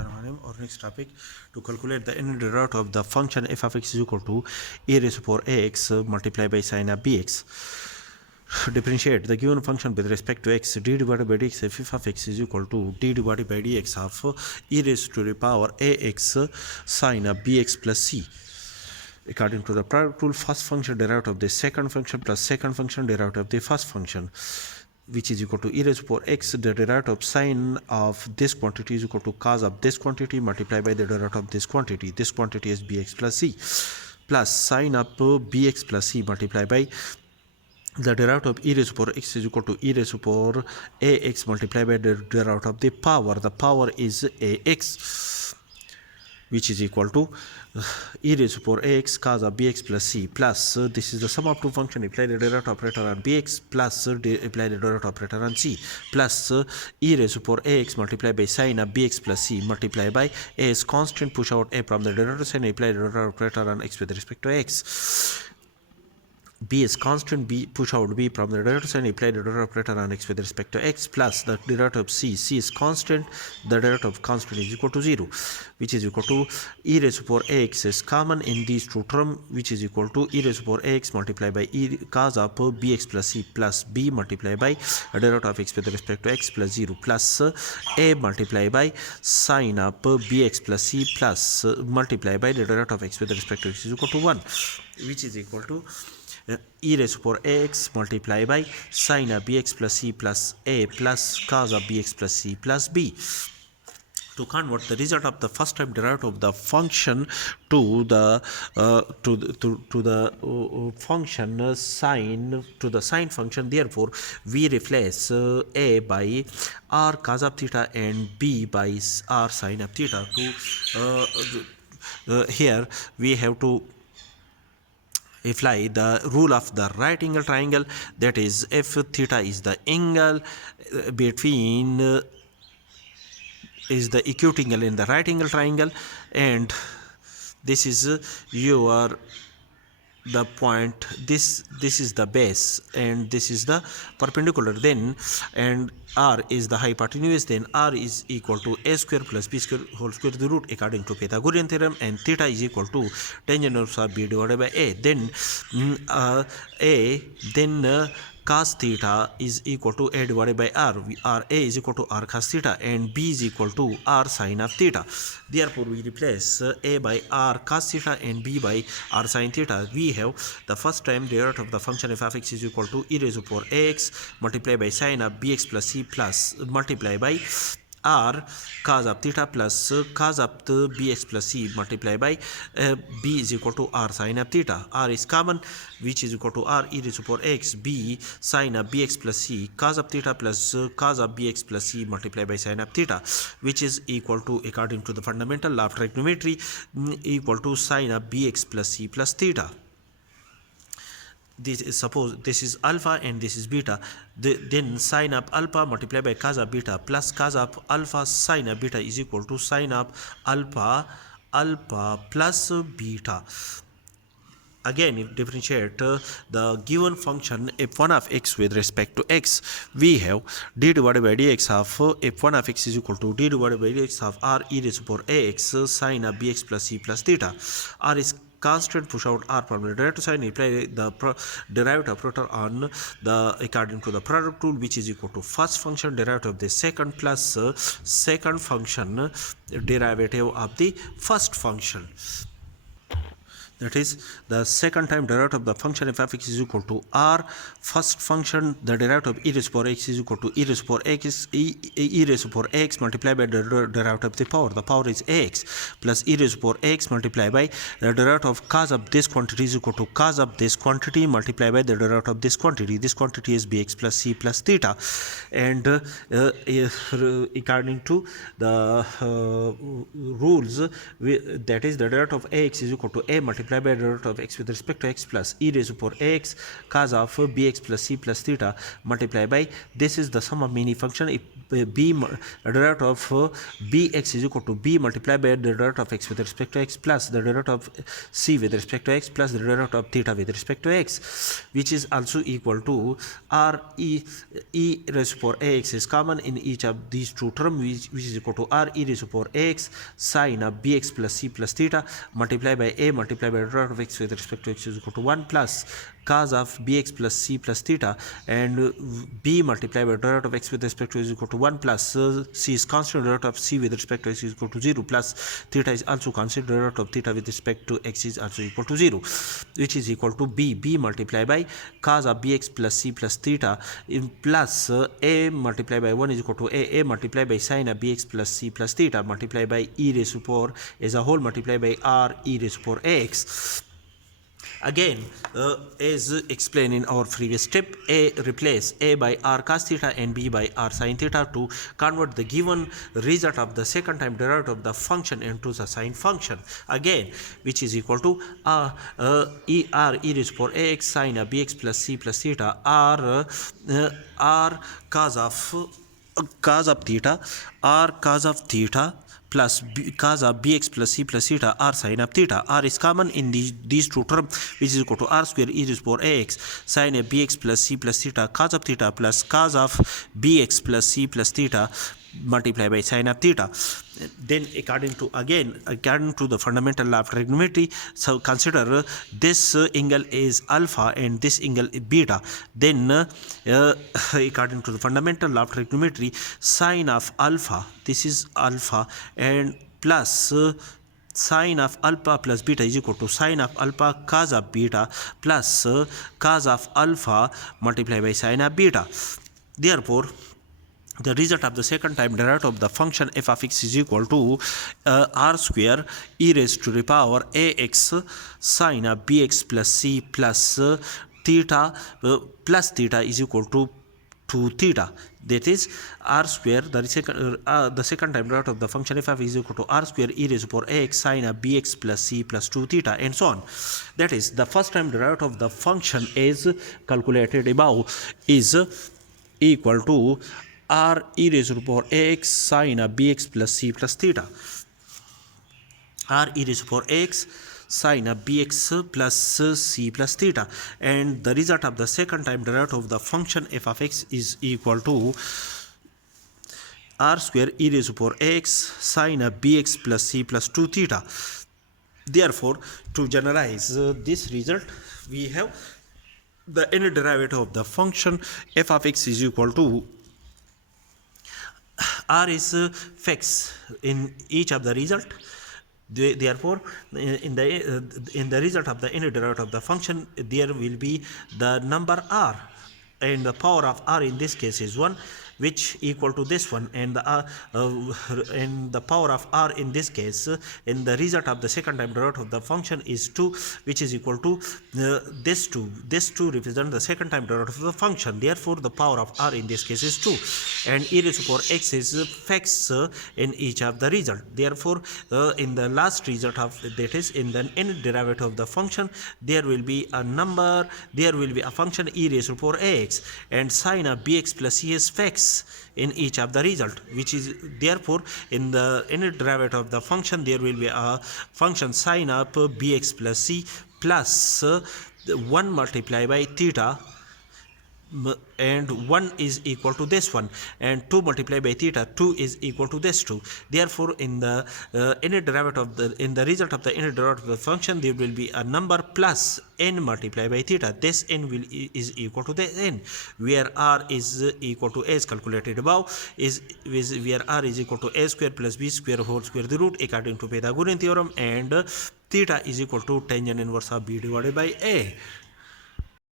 Our next topic, to calculate the inner derivative of the function f of x is equal to e raised to power ax multiplied by sine of bx. Differentiate the given function with respect to x. D divided by dx f of x is equal to d divided by dx of e raised to the power ax sine of bx plus c. According to the product rule, first function derivative of the second function plus second function derivative of the first function, which is equal to e raised to power x, the derivative of sine of this quantity is equal to cos of this quantity multiplied by the derivative of this quantity. This quantity is bx plus c, plus sine of bx plus c multiplied by the derivative of e raised to power x is equal to e raised to power ax multiplied by the derivative of the power. The power is ax, which is equal to e raised to power ax cos of bx plus c, plus this is the sum of two functions, apply the derivative operator on bx, plus apply the derivative operator on c, plus e raised to power ax multiplied by sine of bx plus c multiplied by a is constant, push out a from the derivative sign, apply the derivative operator on x with respect to x. B is constant, B push out B from the derivative sign, apply the derivative operator on x with respect to x, plus the derivative of c. C is constant, the derivative of constant is equal to 0, which is equal to e raised to power ax is common in these two terms, which is equal to e raised to power ax multiplied by e cos of bx plus c plus b multiplied by derivative of x with respect to x plus 0, plus a multiplied by sine of bx plus c plus multiplied by the derivative of x with respect to x is equal to 1, which is equal to e raised to power ax multiplied by sine of bx plus c plus a plus cos of bx plus c plus b. To convert the result of the first time derivative of the function to the function sine, to the sine function, therefore we replace a by r cos of theta and b by r sine of theta. Here we have to apply the rule of the right angle triangle, that is if theta is the angle between is the acute angle in the right angle triangle, and this is your the point, this is the base and this is the perpendicular, then and r is the hypotenuse, then r is equal to a square plus b square whole square the root according to Pythagorean theorem, and theta is equal to tan inverse of b divided by a, then cos theta is equal to a divided by r, a is equal to r cos theta and b is equal to r sine of theta. Therefore we replace a by r cos theta and b by r sine theta. We have the first time derivative of the function f of x is equal to e raised to power ax multiplied by sine of bx plus c plus multiplied by r cos of theta plus cos of the bx plus c multiplied by b is equal to r sine of theta. R is common, which is equal to r e raised to power x b sine of bx plus c cos of theta plus cos of bx plus c multiplied by sine of theta, which is equal to, according to the fundamental law of trigonometry, equal to sine of bx plus c plus theta. This is, suppose this is alpha and this is beta, then sine of alpha multiplied by cos of beta plus cos of alpha sine of beta is equal to sine of alpha plus beta. Again, if differentiate the given function f1 of x with respect to x, we have d divided by dx of f1 of x is equal to d divided by dx of r e raised to power ax sine of bx plus c plus theta. R is constant, push out r from the derivative sign, apply the derivative operator on the according to the product rule, which is equal to first function derivative of the second plus second function derivative of the first function. That is, the second time derivative of the function f of x is equal to r first function, the derivative of e raised to power x is equal to e raised to power x e raised to power x multiplied by the derivative of the power. The power is ax plus e raised to power x multiplied by the derivative of cos of this quantity is equal to cos of this quantity multiplied by the derivative of this quantity. This quantity is bx plus c plus theta, and according to the rules, that is the derivative of ax is equal to a multiplied multiplied by the derivative of x with respect to x plus e raised to power ax cos of bx plus c plus theta multiplied by, this is the sum of many function. If b derivative of bx is equal to b multiplied by the derivative of x with respect to x plus the derivative of c with respect to x plus the derivative of theta with respect to x, which is also equal to r e raised to power ax is common in each of these two terms, which is equal to r e raised to power ax sine of bx plus c plus theta multiplied by a multiplied by the derivative of x with respect to x is equal to 1 plus cos of bx plus c plus theta, and b multiplied by derivative of x with respect to is equal to 1 plus c is constant, derivative of c with respect to x is equal to 0 plus theta is also constant, derivative of theta with respect to x is also equal to 0, which is equal to b multiplied by cos of bx plus c plus theta in plus a multiplied by 1 is equal to a multiplied by sine of bx plus c plus theta multiplied by e raised to power as a whole multiplied by r e raised to power ax. Again, as explained in our previous step, replace a by r cos theta and b by r sin theta to convert the given result of the second time derivative of the function into the sine function. Again, which is equal to r e raised to power ax sine of bx plus c plus theta r cos of theta r cos of theta plus cos of bx plus c plus theta r sin of theta. R is common in these two terms, which is equal to r square e raised to power ax sin of bx plus c plus theta cos of theta plus cos of bx plus c plus theta multiplied by sin of theta. Then according to the fundamental law of trigonometry, so consider this angle is alpha and this angle is beta. Then according to the fundamental law of trigonometry, sine of alpha, this is alpha, and plus sine of alpha plus beta is equal to sine of alpha cos of beta plus cos of alpha multiplied by sine of beta. Therefore, the result of the second time derivative of the function f of x is equal to r square e raised to the power ax sine of bx plus c plus theta plus theta is equal to theta. That is r square, the second time derivative of the function f of x is equal to r square e raised to power ax sine of bx plus c plus 2 theta and so on. That is, the first time derivative of the function is calculated above is equal to r e raised to the power ax sine of bx plus c plus theta. R e raised to the power ax sine of bx plus c plus theta, and the result of the second time derivative of the function f of x is equal to r square e raised to the power x sine of bx plus c plus 2 theta. Therefore, to generalize this result, we have the inner derivative of the function f of x is equal to r is fixed in each of the result. Therefore, in the result of the inner derivative of the function, there will be the number r, and the power of r in this case is 1, which equal to this one, and the power of r in this case in the result of the second time derivative of the function is 2, which is equal to this 2. This 2 represents the second time derivative of the function. Therefore, the power of r in this case is 2, and e raised to power x is fixed in each of the result. Therefore, in the last result of, that is in the inner derivative of the function, there will be a number, there will be a function e raised to power ax, and sine of bx plus c is fixed in each of the result, which is, therefore, in the inner derivative of the function, there will be a function sine of bx plus c plus 1 multiplied by theta, and 1 is equal to this one, and 2 multiplied by theta, 2 is equal to this 2. Therefore, in the inner derivative of the result of the inner derivative of the function, there will be a number plus n multiplied by theta. This n is equal to this n, where r is equal to, as calculated above, is where r is equal to a square plus b square whole square the root according to Pythagorean theorem, and theta is equal to tangent inverse of b divided by a.